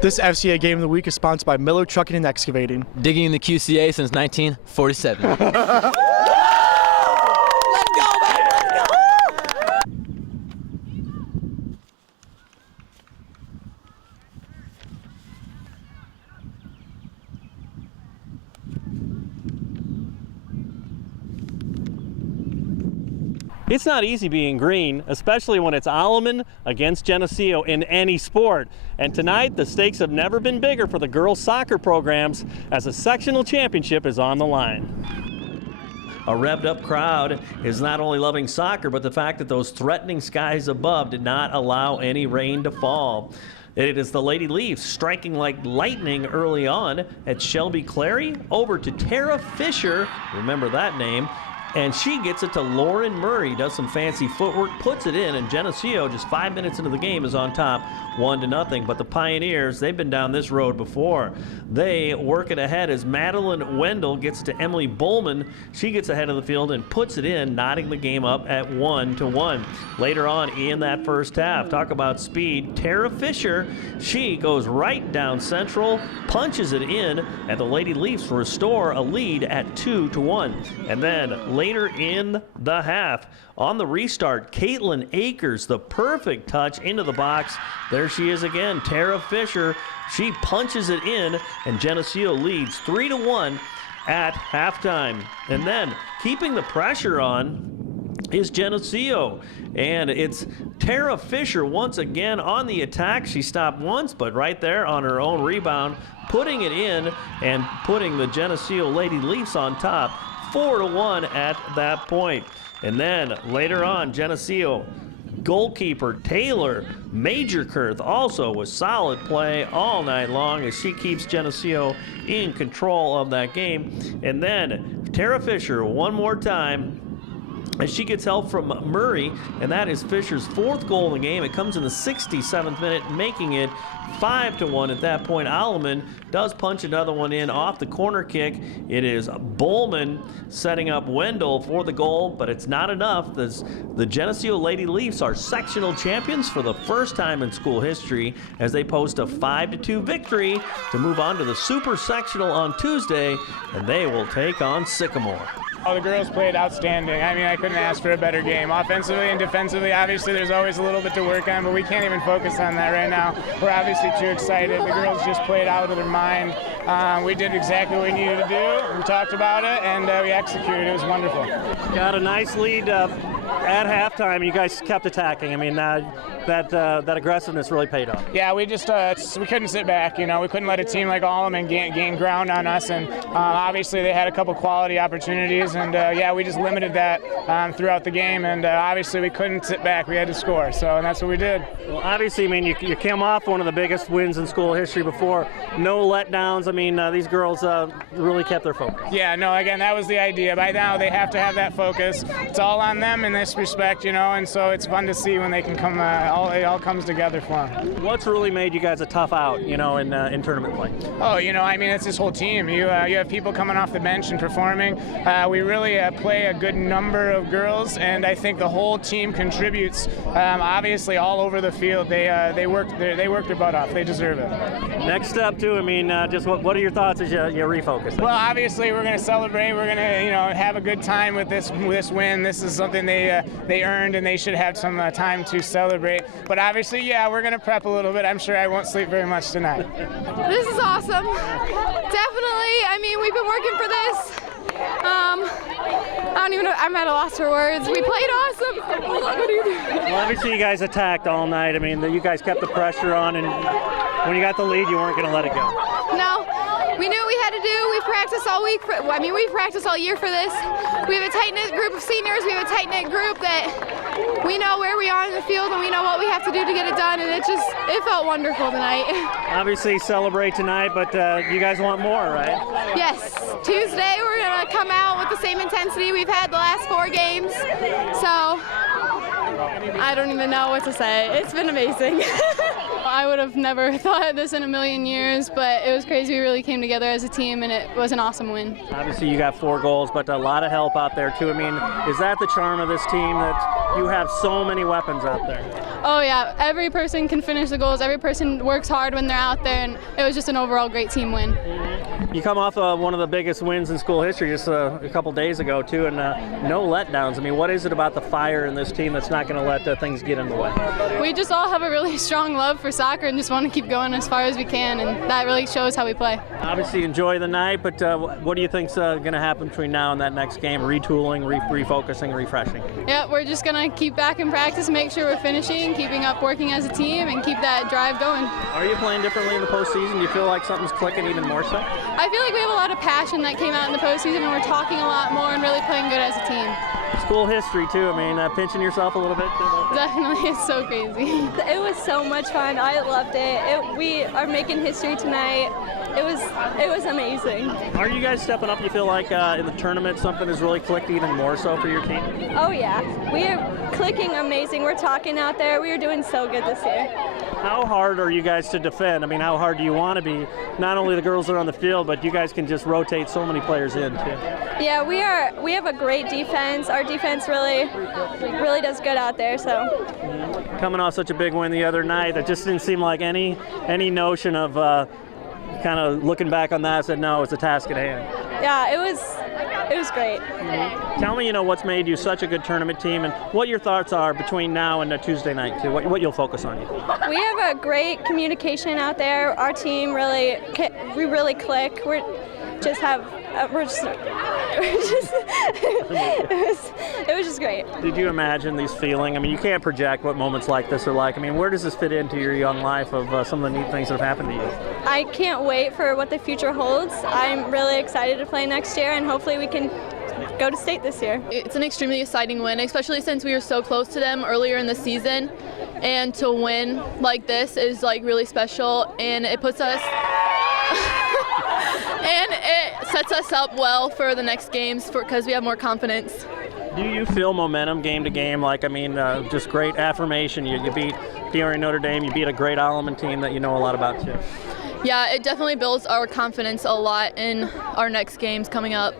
This FCA Game of the Week is sponsored by Miller Trucking and Excavating. Digging in the QCA since 1947. It's not easy being green, especially when it's Alleman against Geneseo in any sport. And tonight, the stakes have never been bigger for the girls' soccer programs as a sectional championship is on the line. A revved up crowd is not only loving soccer, but the fact that those threatening skies above did not allow any rain to fall. It is the Lady Leafs striking like lightning early on at Shelby Clary over to Tarah Fisher, remember that name, and she gets it to Lauren Murray, does some fancy footwork, puts it in, and Geneseo, just 5 minutes into the game, is on top 1-0. But the Pioneers, they've been down this road before. They work it ahead as Madeline Wendell gets to Emily Bowman. She gets ahead of the field and puts it in, knotting the game up at 1-1. Later on in that first half, talk about speed, Tarah Fisher, she goes right down central, punches it in, and the Lady Leafs restore a lead at 2-1. And then later in the half, on the restart, Caitlin Akers, the perfect touch into the box. There she is again, Tarah Fisher. She punches it in, and Geneseo leads 3-1 at halftime. And then, keeping the pressure on is Geneseo. And it's Tarah Fisher once again on the attack. She stopped once, but right there on her own rebound, putting it in and putting the Geneseo Lady Leafs on top. 4-1 at that point. And then later on, Geneseo goalkeeper Taylor Majorkirth also with solid play all night long as she keeps Geneseo in control of that game. And then Tarah Fisher one more time as she gets help from Murray, and that is Fisher's fourth goal in the game. It comes in the 67th minute, making it 5-1 at that point. Alleman does punch another one in off the corner kick. It is Bowman setting up Wendell for the goal, but it's not enough. The Geneseo Lady Leafs are sectional champions for the first time in school history as they post a 5-2 victory to move on to the Super Sectional on Tuesday, and they will take on Sycamore. Oh, the girls played outstanding. I mean, I couldn't ask for a better game. Offensively and defensively, obviously there's always a little bit to work on, but we can't even focus on that right now. We're obviously too excited. The girls just played out of their mind. We did exactly what we needed to do. We talked about it, and we executed. It was wonderful. Got a nice lead at halftime. You guys kept attacking. I mean, that aggressiveness really paid off. Yeah, we just we couldn't sit back. You know, we couldn't let a team like Alleman gain ground on us, and obviously they had a couple quality opportunities, and yeah, we just limited that throughout the game, and obviously we couldn't sit back. We had to score, and that's what we did. Well, obviously, I mean, you came off one of the biggest wins in school history before. No letdowns. I mean, these girls really kept their focus. Yeah, no, again, that was the idea. By now, they have to have that focus. It's all on them in this respect, you know, and so it's fun to see when they can come, it all comes together for them. What's really made you guys a tough out, you know, in tournament play? Oh, you know, I mean, it's this whole team. You have people coming off the bench and performing. We really play a good number of girls, and I think the whole team contributes. Obviously, all over the field, they work their butt off. They deserve it. Next step, too. I mean, just what are your thoughts as you refocus? Well, obviously, we're going to celebrate. We're going to, you know, have a good time with this win. This is something they earned, and they should have some time to celebrate. But obviously, yeah, we're going to prep a little bit. I'm sure I won't sleep very much tonight. This is awesome. Definitely. I mean, we've been working for this. I don't even know. I'm at a loss for words. We played awesome. What are you doing? Well, obviously, you guys attacked all night. I mean, you guys kept the pressure on, and when you got the lead, you weren't going to let it go. No. We knew what we had to do. We practiced all week. We practiced all year for this. We have a tight-knit group of seniors. We have a tight-knit group that we know where we are in the field and we know what we have to do to get it done, and it felt wonderful tonight. Obviously celebrate tonight, but you guys want more, right? Yes. Tuesday we're going to come out with the same intensity we've had the last 4 games. So I don't even know what to say. It's been amazing. I would have never thought of this in a million years, but it was crazy. We really came together as a team, and it was an awesome win. Obviously, you got 4 goals, but a lot of help out there, too. I mean, is that the charm of this team, that You have so many weapons out there. Oh yeah, every person can finish the goals, every person works hard when they're out there, and it was just an overall great team win. You come off one of the biggest wins in school history just a couple days ago too, and no letdowns. I mean, what is it about the fire in this team that's not going to let things get in the way? We just all have a really strong love for soccer and just want to keep going as far as we can, and that really shows how we play. Obviously enjoy the night, but what do you think's going to happen between now and that next game? Retooling, refocusing, refreshing? Yeah, we're just going to keep back in practice, make sure we're finishing, keeping up working as a team, and keep that drive going. Are you playing differently in the postseason? Do you feel like something's clicking even more so? I feel like we have a lot of passion that came out in the postseason, and we're talking a lot more and really playing good as a team. School history too. I mean, pinching yourself a little bit. Definitely, it's so crazy. It was so much fun. I loved it. We are making history tonight. It was amazing. Are you guys stepping up? You feel like in the tournament something has really clicked even more so for your team? Oh yeah, we are clicking amazing. We're talking out there. We are doing so good this year. How hard are you guys to defend? I mean, how hard do you want to be? Not only the girls that are on the field, but you guys can just rotate so many players in too. Yeah, we have a great defense. Our defense really does good out there. So coming off such a big win the other night, it just didn't seem like any notion of kind of looking back on that, said no, it's a task at hand. Yeah, it was great. Tell me, what's made you such a good tournament team, and what your thoughts are between now and Tuesday night too. What you'll focus on. We have a great communication out there. Our team we really click. It was just great. Did you imagine these feeling? I mean, you can't project what moments like this are like. I mean, where does this fit into your young life of some of the neat things that have happened to you? I can't wait for what the future holds. I'm really excited to play next year, and hopefully we can go to state this year. It's an extremely exciting win, especially since we were so close to them earlier in the season, and to win like this is like really special, and it puts us and it sets us up well for the next games because we have more confidence. Do you feel momentum game to game? Like, I mean, just great affirmation. You beat Peoria Notre Dame, you beat a great Alleman team that you know a lot about too. Yeah, it definitely builds our confidence a lot in our next games coming up.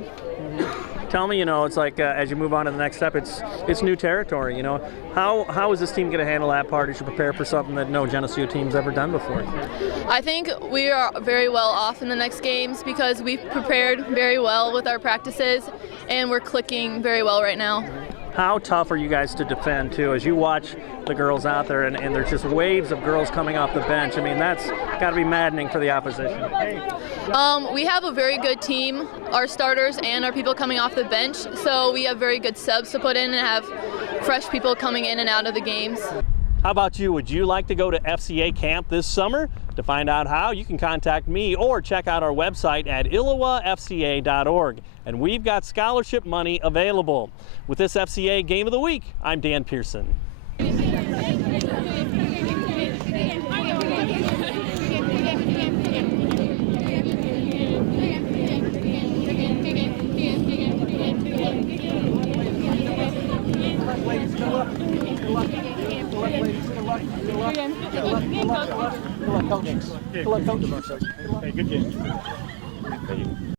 Tell me, it's like as you move on to the next step, it's new territory. How is this team going to handle that part as you prepare for something that no Geneseo team's ever done before? I think we are very well off in the next games because we've prepared very well with our practices, and we're clicking very well right now. How tough are you guys to defend too, as you watch the girls out there and there's just waves of girls coming off the bench? I mean, that's got to be maddening for the opposition. We have a very good team, our starters and our people coming off the bench, so we have very good subs to put in and have fresh people coming in and out of the games. How about you? Would you like to go to FCA camp this summer? To find out how, you can contact me or check out our website at ILLOWAFCA.org. And we've got scholarship money available. With this FCA Game of the Week, I'm Dan Pearson. Good luck, coach. Hey, good game.